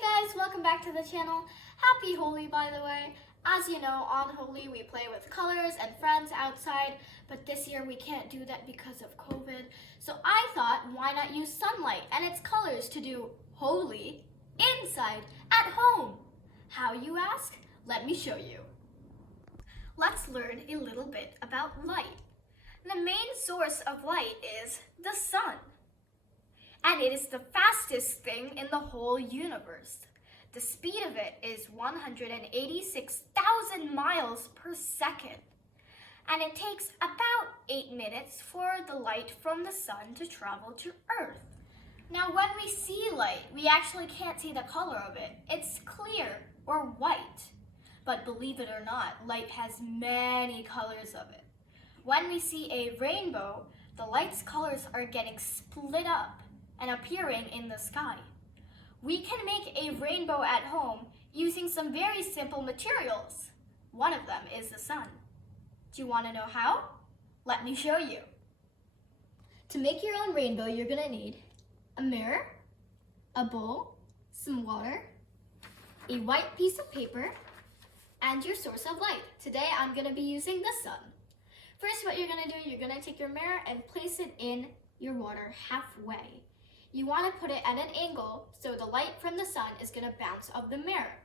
guys, welcome back to the channel. Happy Holi, by the way. As you know, on Holi we play with colors and friends outside, but this year we can't do that because of COVID. So I thought, why not use sunlight and its colors to do Holi inside at home? How, you ask? Let me show you. Let's learn a little bit about light. The main source of light is the sun. And it is the fastest thing in the whole universe. The speed of it is 186,000 miles per second. And it takes about 8 minutes for the light from the sun to travel to Earth. Now when we see light, we actually can't see the color of it. It's clear or white. But believe it or not, light has many colors of it. When we see a rainbow, the light's colors are getting split up and appearing in the sky. We can make a rainbow at home using some very simple materials. One of them is the sun. Do you want to know how? Let me show you. To make your own rainbow, you're going to need a mirror, a bowl, some water, a white piece of paper, and your source of light. Today I'm going to be using the sun. First, what you're going to do, you're going to take your mirror and place it in your water halfway. You want to put it at an angle so the light from the sun is going to bounce off the mirror.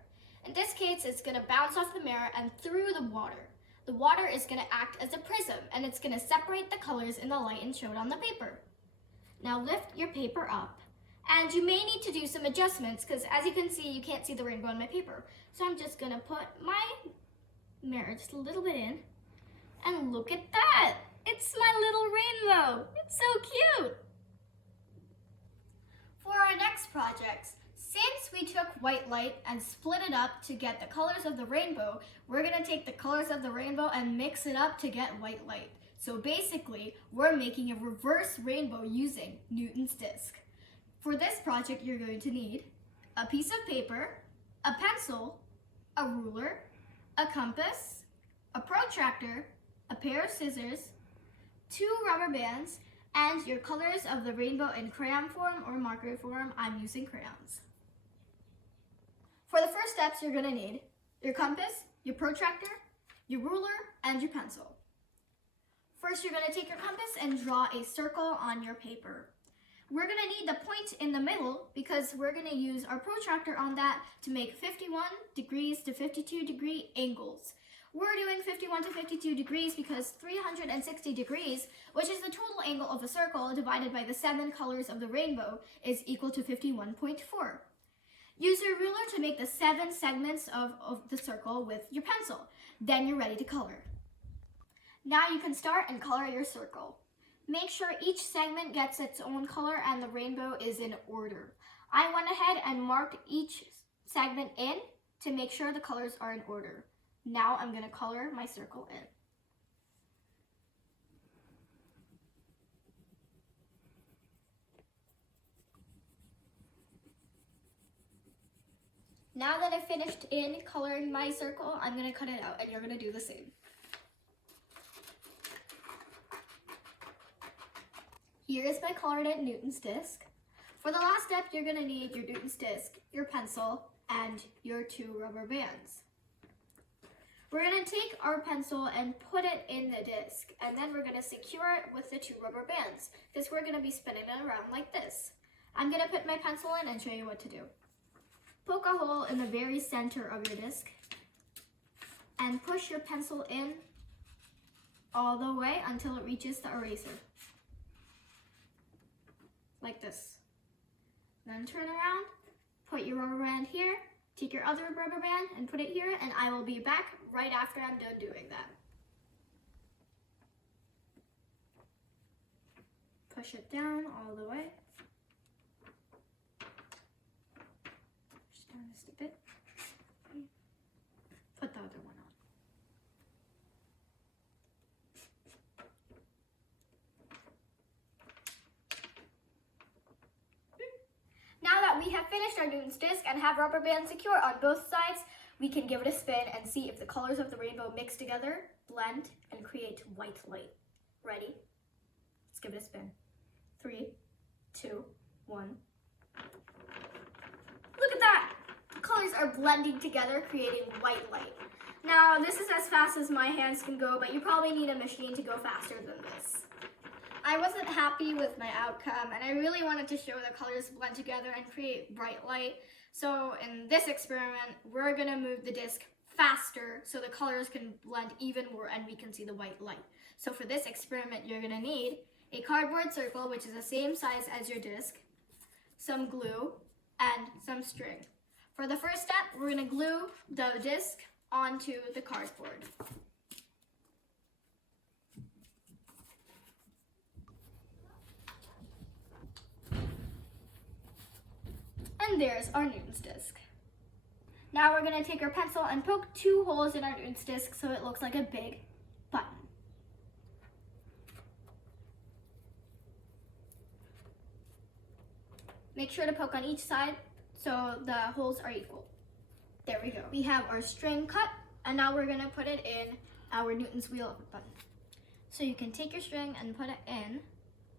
In this case, it's going to bounce off the mirror and through the water. The water is going to act as a prism and it's going to separate the colors in the light and show it on the paper. Now lift your paper up, and you may need to do some adjustments because as you can see, you can't see the rainbow on my paper. So I'm just going to put my mirror just a little bit in, and look at that! It's my little rainbow! It's so cute! For our next projects, since we took white light and split it up to get the colors of the rainbow, we're going to take the colors of the rainbow and mix it up to get white light. So basically, we're making a reverse rainbow using Newton's disk. For this project, you're going to need a piece of paper, a pencil, a ruler, a compass, a protractor, a pair of scissors, 2 rubber bands, and your colors of the rainbow in crayon form or marker form. I'm using crayons. For the first steps, you're going to need your compass, your protractor, your ruler, and your pencil. First, you're going to take your compass and draw a circle on your paper. We're going to need the point in the middle because we're going to use our protractor on that to make 51 degrees to 52 degree angles. We're doing 51 to 52 degrees because 360 degrees, which is the total angle of a circle divided by the 7 colors of the rainbow, is equal to 51.4. Use your ruler to make the 7 segments of the circle with your pencil. Then you're ready to color. Now you can start and color your circle. Make sure each segment gets its own color and the rainbow is in order. I went ahead and marked each segment in to make sure the colors are in order. Now I'm going to color my circle in. Now that I've finished in coloring my circle, I'm going to cut it out and you're going to do the same. Here is my colored in Newton's disk. For the last step, you're going to need your Newton's disk, your pencil, and your 2 rubber bands. We're going to take our pencil and put it in the disc, and then we're going to secure it with the 2 rubber bands because we're going to be spinning it around like this. I'm going to put my pencil in and show you what to do. Poke a hole in the very center of your disc and push your pencil in all the way until it reaches the eraser. Like this. Then turn around, put your rubber band here, take your other rubber band and put it here, and I will be back right after I'm done doing that. Push it down all the way. Push down just a bit. Put the other one on. Now that we have finished our Newton's disk and have rubber bands secure on both sides, we can give it a spin and see if the colors of the rainbow mix together, blend, and create white light. Ready? Let's give it a spin. 3, 2, 1. Look at that! are blending together, creating white light. Now, this is as fast as my hands can go, but you probably need a machine to go faster than this. I wasn't happy with my outcome, and I really wanted to show the colors blend together and create bright light. So in this experiment, we're gonna move the disc faster so the colors can blend even more and we can see the white light. So for this experiment, you're gonna need a cardboard circle, which is the same size as your disc, some glue, and some string. For the first step, we're gonna glue the disc onto the cardboard. And there's our Newton's disc. Now we're gonna take our pencil and poke 2 holes in our Newton's disc so it looks like a big button. Make sure to poke on each side so the holes are equal. There we go. We have our string cut, and now we're gonna put it in our Newton's wheel button. So you can take your string and put it in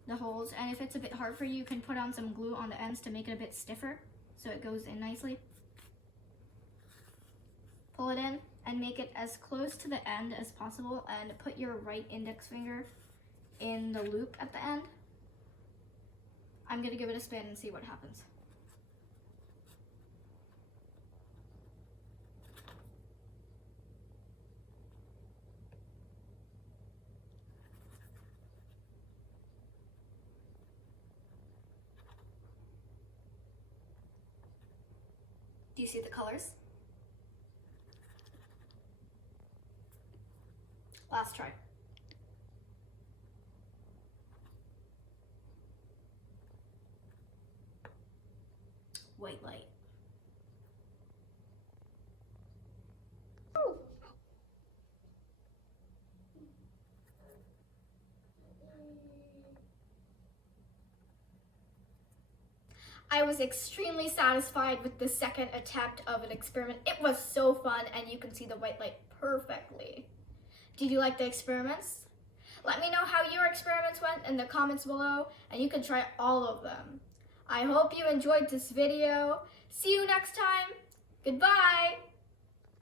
the holes, and if it's a bit hard for you, you can put on some glue on the ends to make it a bit stiffer so it goes in nicely. Pull it in and make it as close to the end as possible, and put your right index finger in the loop at the end. I'm gonna give it a spin and see what happens. Do you see the colors? Last try. White light. Ooh. I was extremely satisfied with the second attempt of an experiment. It was so fun, and you can see the white light perfectly. Did you like the experiments? Let me know how your experiments went in the comments below, and you can try all of them. I hope you enjoyed this video. See you next time. Goodbye.